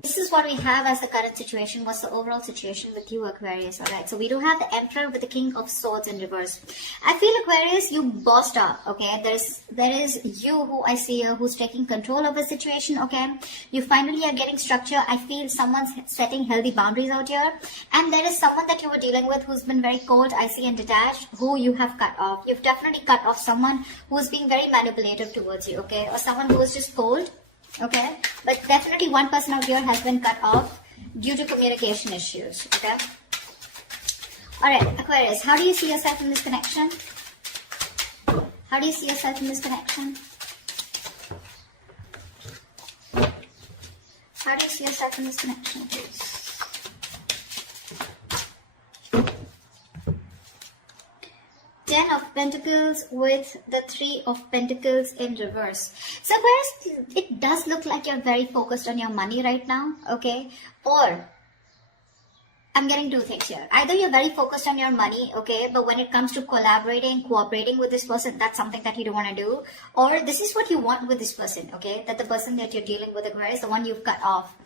This is what we have as the current situation. What's the overall situation with you, Aquarius? All right, so we do have the Emperor with the King of Swords in reverse. I feel, Aquarius, you bossed up, okay? There is you who I see here who's taking control of the situation, okay? You finally are getting structure. I feel someone's setting healthy boundaries out here. And there is someone that you were dealing with who's been very cold, icy, and detached, who you have cut off. You've definitely cut off someone who's being very manipulative towards you, okay? Or someone who is just cold. Okay, but definitely one person out here has been cut off due to communication issues. Okay, all right, Aquarius, how do you see yourself in this connection? How do you see yourself in this connection? How do you see yourself in this connection, please? Ten of Pentacles with the Three of Pentacles in reverse. So Aquarius, it does look like you're very focused on your money right now, okay? Or, I'm getting two things here. Either you're very focused on your money, okay? But when it comes to collaborating, cooperating with this person, that's something that you don't want to do. Or this is what you want with this person, okay? That the person that you're dealing with, Aquarius, the one you've cut off.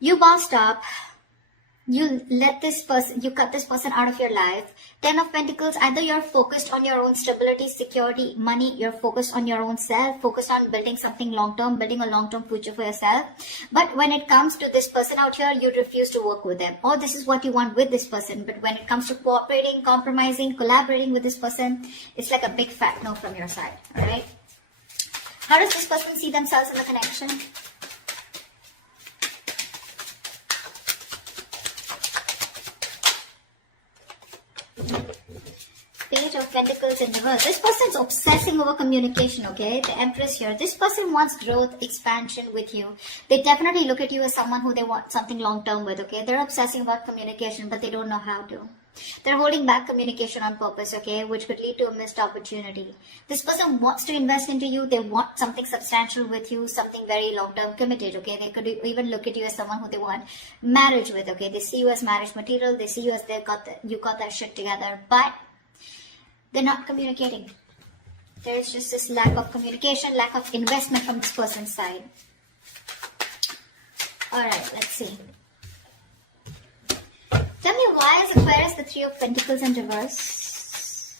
You bossed up. You let this person, you cut this person out of your life. Ten of Pentacles, either you're focused on your own stability, security, money, you're focused on your own self, focused on building something long-term, building a long-term future for yourself. But when it comes to this person out here, you refuse to work with them. Or this is what you want with this person. But when it comes to cooperating, compromising, collaborating with this person, it's like a big fat no from your side. Alright? How does this person see themselves in the connection? Page of Pentacles in reverse. This person's obsessing over communication, okay? The Empress here. This person wants growth, expansion with you. They definitely look at you as someone who they want something long-term with, okay? They're obsessing about communication, but they don't know how to. They're holding back communication on purpose, okay? Which could lead to a missed opportunity. This person wants to invest into you. They want something substantial with you, something very long-term committed, okay? They could even look at you as someone who they want marriage with, okay? They see you as marriage material. They see you as you got that shit together, but they're not communicating. There's just this lack of communication, lack of investment from this person's side. Alright, let's see. Tell me, why is Aquarius the Three of Pentacles in reverse?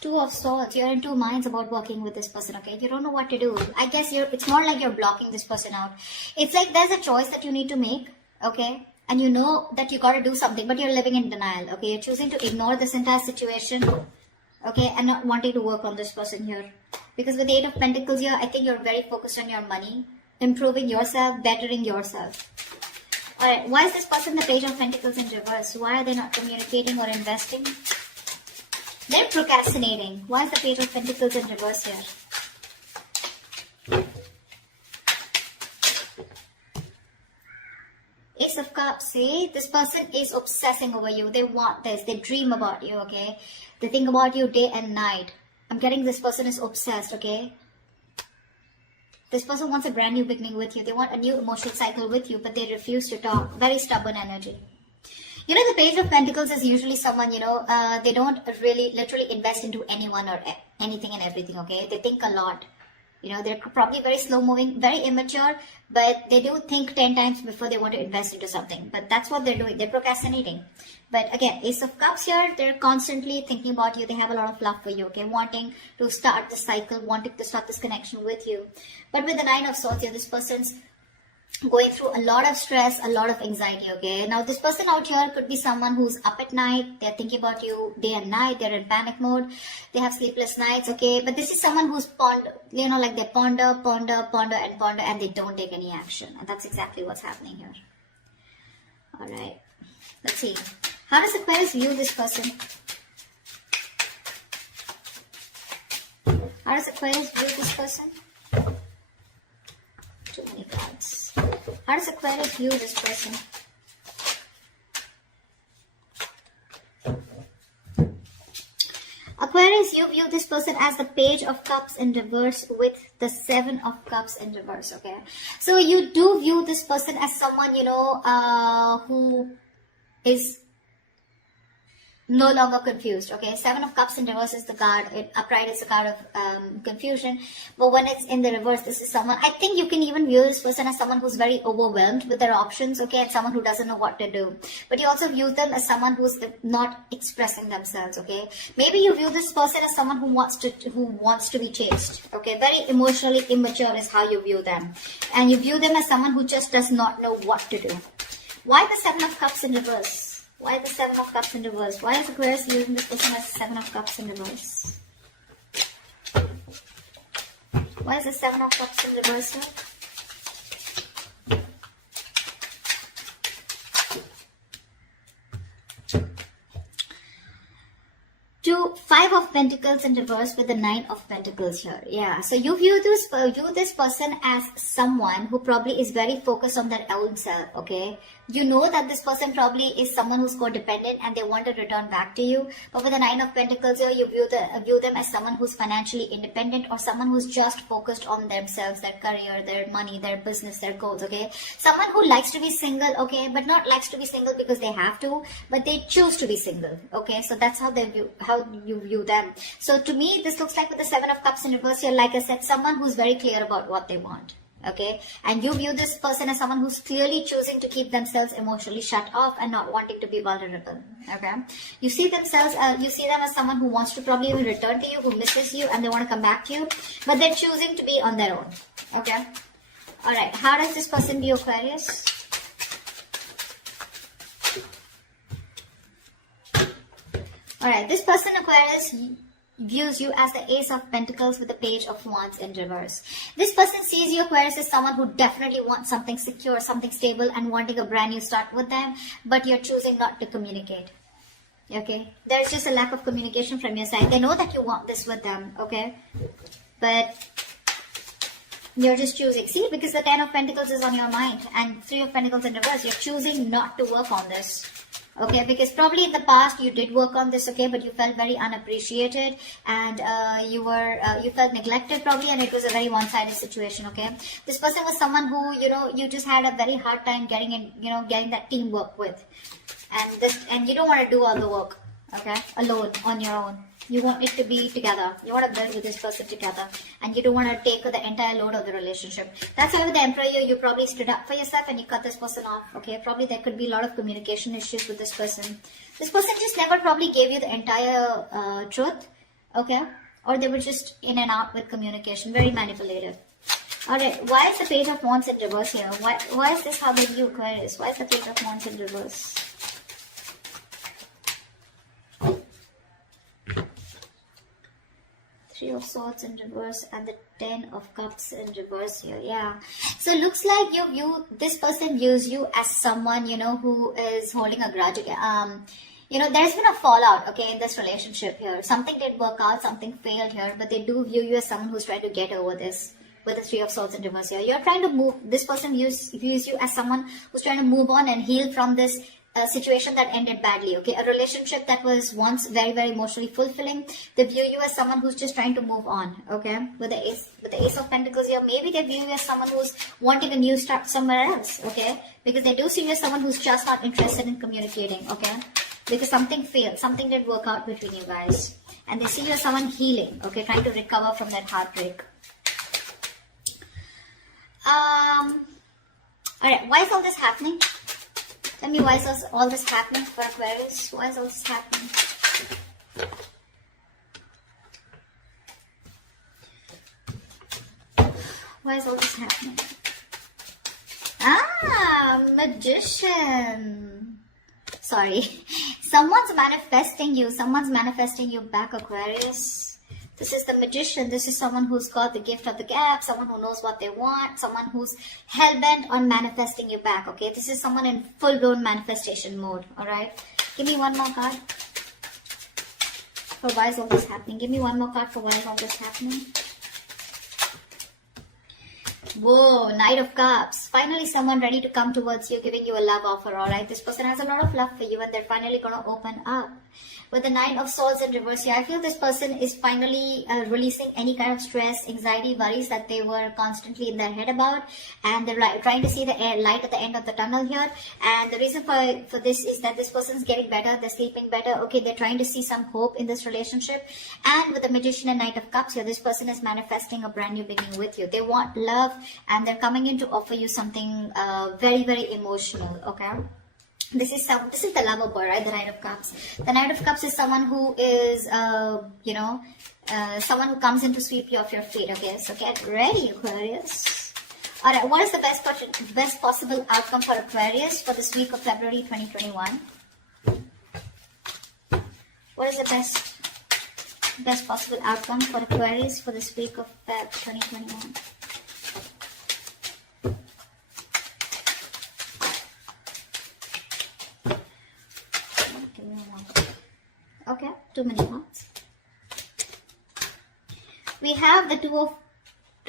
Two of Swords. You're in two minds about working with this person, okay? You don't know what to do. I guess it's more like you're blocking this person out. It's like there's a choice that you need to make, okay? And you know that you got to do something, but you're living in denial, okay? You're choosing to ignore this entire situation, okay? And not wanting to work on this person here. Because with the Eight of Pentacles here, I think you're very focused on your money, improving yourself, bettering yourself. Alright, why is this person the Page of Pentacles in reverse? Why are they not communicating or investing? They're procrastinating. Why is the Page of Pentacles in reverse here? Ace of Cups, see? This person is obsessing over you. They want this. They dream about you, okay? They think about you day and night. I'm getting this person is obsessed, okay? This person wants a brand new beginning with you. They want a new emotional cycle with you, but they refuse to talk. Very stubborn energy. You know, the Page of Pentacles is usually someone, they don't really literally invest into anyone or anything and everything, okay? They think a lot. They're probably very slow moving, very immature, but they do think 10 times before they want to invest into something. But that's what they're doing. They're procrastinating. But again, Ace of Cups here, they're constantly thinking about you. They have a lot of love for you, okay? Wanting to start the cycle, wanting to start this connection with you. But with the Nine of Swords here, this person's going through a lot of stress, a lot of anxiety, okay? Now, this person out here could be someone who's up at night. They're thinking about you day and night. They're in panic mode. They have sleepless nights, okay? But this is someone who's like they ponder, and they don't take any action. And that's exactly what's happening here. All right. Let's see. How does Aquarius view this person? How does Aquarius view this person? Too many cards. How does Aquarius view this person? Aquarius, you view this person as the Page of Cups in reverse with the Seven of Cups in reverse, okay? So you do view this person as someone, who is no longer confused. Okay, Seven of Cups in reverse is the card. Upright is the card of confusion. But when it's in the reverse, this is someone, I think you can even view this person as someone who's very overwhelmed with their options, okay, and someone who doesn't know what to do. But you also view them as someone who's not expressing themselves, okay. Maybe you view this person as someone who wants to be chased, okay. Very emotionally immature is how you view them. And you view them as someone who just does not know what to do. Why the Seven of Cups in reverse? Why the Seven of Cups in reverse? Why is Aquarius using this person as Seven of Cups in reverse? Why is the Seven of Cups in reverse here? Five of Pentacles in reverse with the Nine of Pentacles here. Yeah, so you view this person as someone who probably is very focused on their own self, okay? You know that this person probably is someone who's codependent and they want to return back to you. But with the Nine of Pentacles here, you view them as someone who's financially independent or someone who's just focused on themselves, their career, their money, their business, their goals, okay? Someone who likes to be single, okay, but not likes to be single because they have to, but they choose to be single, okay? So that's how you view them. So to me, this looks like with the Seven of Cups in reverse here, like I said, someone who's very clear about what they want. Okay, and you view this person as someone who's clearly choosing to keep themselves emotionally shut off and not wanting to be vulnerable. Okay, you see them as someone who wants to probably even return to you, who misses you, and they want to come back to you, but they're choosing to be on their own. Okay, all right. How does this person view Aquarius? All right, this person Aquarius views you as the Ace of Pentacles with the Page of Wands in reverse. This person sees you, Aquarius, as someone who definitely wants something secure, something stable, and wanting a brand new start with them, but you're choosing not to communicate. Okay, there's just a lack of communication from your side. They know that you want this with them, okay, but you're just choosing. See, because the Ten of Pentacles is on your mind and Three of Pentacles in reverse, you're choosing not to work on this. Okay, because probably in the past you did work on this, okay, but you felt very unappreciated and you felt neglected probably, and it was a very one-sided situation, okay. This person was someone who, you just had a very hard time getting that teamwork with, and you don't want to do all the work, okay, alone, on your own. You want it to be together. You want to build with this person together. And you don't want to take the entire load of the relationship. That's why with the Emperor, you probably stood up for yourself and you cut this person off. Okay, probably there could be a lot of communication issues with this person. This person just never probably gave you the entire truth. Okay, or they were just in and out with communication. Very manipulative. Alright, why is the Page of Wands in reverse here? Why is this how they view Aquarius? Why is the Page of Wands in reverse? Three of Swords in reverse and the Ten of Cups in reverse here. Yeah. So it looks like this person views you as someone, who is holding a grudge. There's been a fallout, okay, in this relationship here. Something didn't work out, something failed here, but they do view you as someone who's trying to get over this. With the Three of Swords in reverse here, you're trying to move. This person views you as someone who's trying to move on and heal from this situation that ended badly, okay? A relationship that was once very, very emotionally fulfilling. They view you as someone who's just trying to move on, okay? With the Ace of Pentacles here, maybe they view you as someone who's wanting a new start somewhere else, okay? Because they do see you as someone who's just not interested in communicating, okay? Because something failed, something didn't work out between you guys. And they see you as someone healing, okay? Trying to recover from that heartbreak. Alright, why is all this happening? Tell me, why is all this happening for Aquarius? Why is all this happening? Why is all this happening? Magician. Sorry. Someone's manifesting you back, Aquarius. This is the Magician. This is someone who's got the gift of the gap, someone who knows what they want, someone who's hell-bent on manifesting you back, okay? This is someone in full-blown manifestation mode, alright? Give me one more card for why is all this happening. Give me one more card for why is all this happening. Whoa, Knight of Cups. Finally someone ready to come towards you, giving you a love offer, alright? This person has a lot of love for you and they're finally going to open up. With the Nine of Swords in reverse here, I feel this person is finally releasing any kind of stress, anxiety, worries that they were constantly in their head about, and they're trying to see the light at the end of the tunnel here. And the reason for this is that this person's getting better, they're sleeping better, okay, they're trying to see some hope in this relationship. And with the Magician and Knight of Cups here, this person is manifesting a brand new beginning with you. They want love and they're coming in to offer you something very, very emotional, okay? This is the lover boy, right? The Knight of Cups. The Knight of Cups is someone who is, someone who comes in to sweep you off your feet. Okay, so get ready, Aquarius. All right, what is the best possible outcome for Aquarius for this week of February 2021? What is the best possible outcome for Aquarius for this week of Feb 2021? Okay, too many points. We have the Two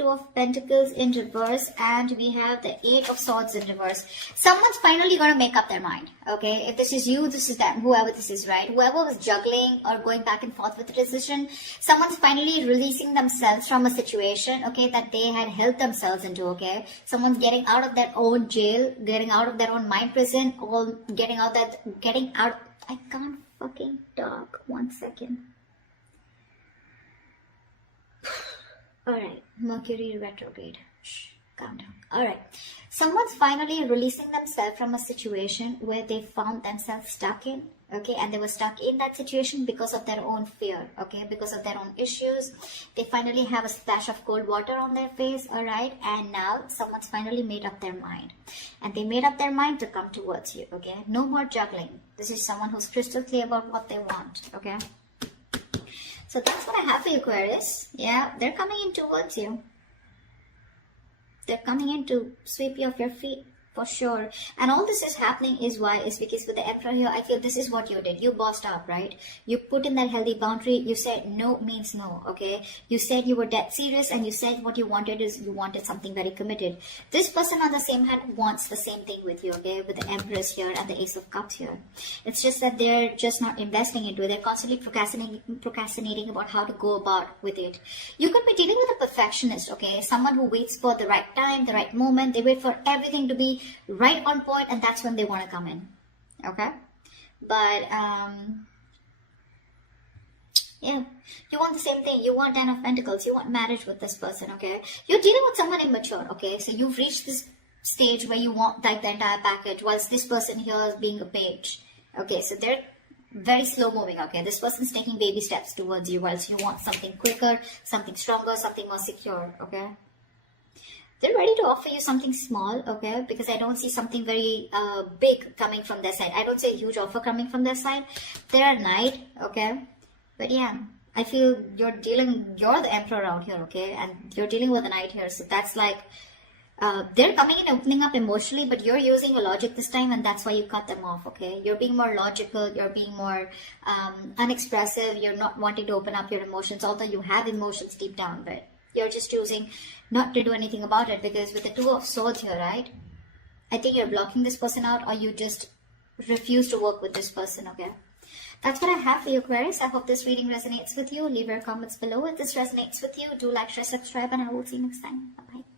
of Pentacles in reverse, and we have the Eight of Swords in reverse. Someone's finally gonna make up their mind. Okay, if this is you, this is them, whoever this is, right? Whoever was juggling or going back and forth with the decision, someone's finally releasing themselves from a situation, okay, that they had held themselves into. Okay, someone's getting out of their own jail, getting out of their own mind prison, or getting out. I can't fucking talk. 1 second. Alright, Mercury retrograde. Shh, calm down. Alright, someone's finally releasing themselves from a situation where they found themselves stuck in, okay, and they were stuck in that situation because of their own fear, okay, because of their own issues. They finally have a splash of cold water on their face, alright, and now someone's finally made up their mind. And they made up their mind to come towards you, okay? No more juggling. This is someone who's crystal clear about what they want, okay? So that's what I have for you, Aquarius. Yeah, they're coming in towards you. They're coming in to sweep you off your feet. For sure. And all this is happening is because with the Emperor here, I feel this is what you did. You bossed up, right? You put in that healthy boundary. You said no means no, okay? You said you were dead serious, and you said what you wanted is you wanted something very committed. This person on the same hand wants the same thing with you, okay? With the Empress here and the Ace of Cups here. It's just that they're just not investing into it. They're constantly procrastinating about how to go about with it. You could be dealing with a perfectionist, okay? Someone who waits for the right time, the right moment. They wait for everything to be right on point, and that's when they want to come in, okay? But yeah, you want the same thing. You want 10 of Pentacles. You want marriage with this person, okay? You're dealing with someone immature, okay? So you've reached this stage where you want like the entire package, whilst this person here is being a page, okay? So they're very slow moving, okay? This person's taking baby steps towards you, whilst you want something quicker, something stronger, something more secure, okay? They're ready to offer you something small, okay? Because I don't see something very big coming from their side. I don't see a huge offer coming from their side. They're a knight, okay? But yeah, I feel you're the emperor out here, okay? And you're dealing with a knight here. So that's like, they're coming in, opening up emotionally, but you're using your logic this time, and that's why you cut them off, okay? You're being more logical, you're being more unexpressive, you're not wanting to open up your emotions, although you have emotions deep down, but you're just choosing not to do anything about it, because with the Two of Swords here, right? I think you're blocking this person out, or you just refuse to work with this person, okay? That's what I have for you, Aquarius. I hope this reading resonates with you. Leave your comments below if this resonates with you. Do like, share, subscribe, and I will see you next time. Bye-bye.